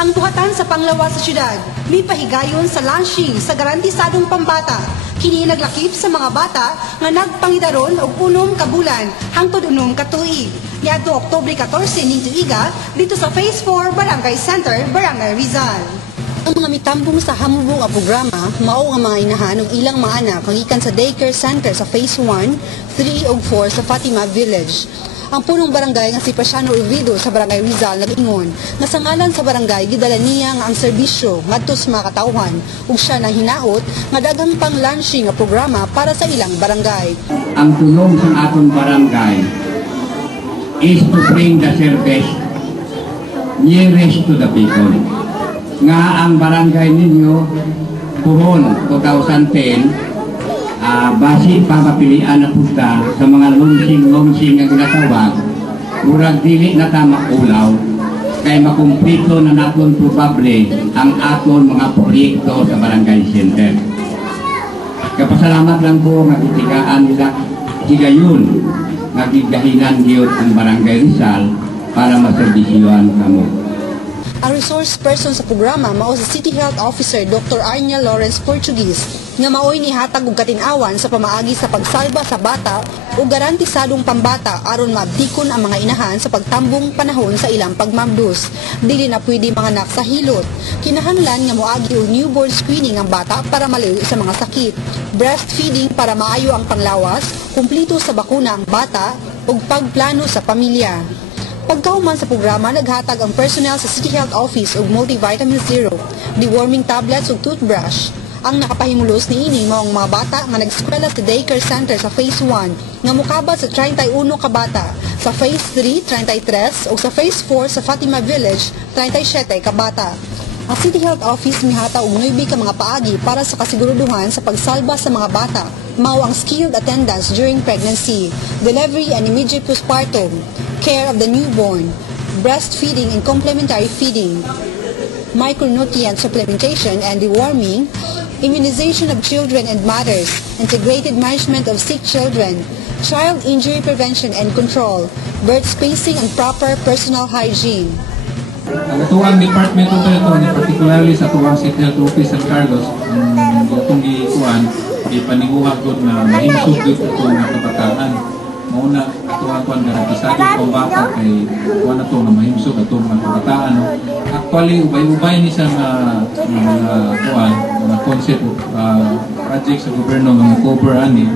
Ang buhatan sa panglawas sa syudad, may pahigayon sa launching sa garantisadong pambata. Kini naglakip sa mga bata nga nagpangidaron og 1 ka bulan hangtod 6 ka tuig. Niadto Oktubre 14 ning tuiga dito sa Phase 4 Barangay Center, Barangay Rizal. Ang mga mitambong sa hamubong nga programa mao nga mga inahan ug ilang mga anak ang gikan sa daycare center sa Phase 1, 3 ug 4 sa Fatima Village. Ang punong barangay nga si Pasiano Urvido sa Barangay Rizal nag-ingon nga sa ngalan sa barangay gidala niya nga ang serbisyo ngadto sa mga katawhan ug siya na hinaot nga daghang pang-launching nga programa para sa ilang barangay. Ang tulong sa aton barangay is to bring the service nearest to the people. Nga ang barangay ninyo puron 2010 base papapilian na punta sa mga launching nga ginatawag, murag dili na tama ulaw, kay makumplito na naton probable ang aton mga proyekto sa barangay center. Kapasalamat lang po nga itikaan nila higayon nga gigahinan gyud ang barangay Rizal para maserbisyuhan kamo. Ang resource person sa programa mao si City Health Officer Dr. Arnia Lawrence Portuguese nga maoy nihatag og katinawan sa pamaagi sa pagsalba sa bata o garantisadong pambata aron maabdikon ang mga inahan sa pagtambong panahon sa ilang pagmamdus. Dili na pwede manganak sa hilot. Kinahanglan nga moagi og newborn screening ang bata para malayo sa mga sakit. Breastfeeding para maayo ang panglawas, kumpleto sa bakuna ang bata ug pagplano sa pamilya. Pagkauman sa programa, naghatag ang personnel sa City Health Office og multivitamin zero, deworming tablets ug toothbrush. Ang nakapahimulos niini mao ang mga bata nga nag-eskwela sa daycare center sa Phase 1 nga mokabat sa 31 ka bata, sa Phase 3 33 ug sa Phase 4 sa Fatima Village 37 ka bata. Ang City Health Office mihata og 9 ka mga paagi para sa kasiguruduhan sa pagsalba sa mga bata. Mao ang skilled attendance during pregnancy, delivery and immediate postpartum, care of the newborn, breastfeeding and complementary feeding, micronutrient supplementation and deworming, immunization of children and mothers, integrated management of sick children, child injury prevention and control, birth spacing and proper personal hygiene. Ang atuang department ito, particularly sa atuang City Health Office San Carlos, ang itong gikuan, ipaniguhag ko na mahinsog dito itong kabataan. Mauna, atuang kuan garantisado kong bata kay kuan na ito na mahimsog itong mga kabataan. Actually, ubay-ubay ni sa mga kuan, mga concept project sa gobyerno ng cover ani.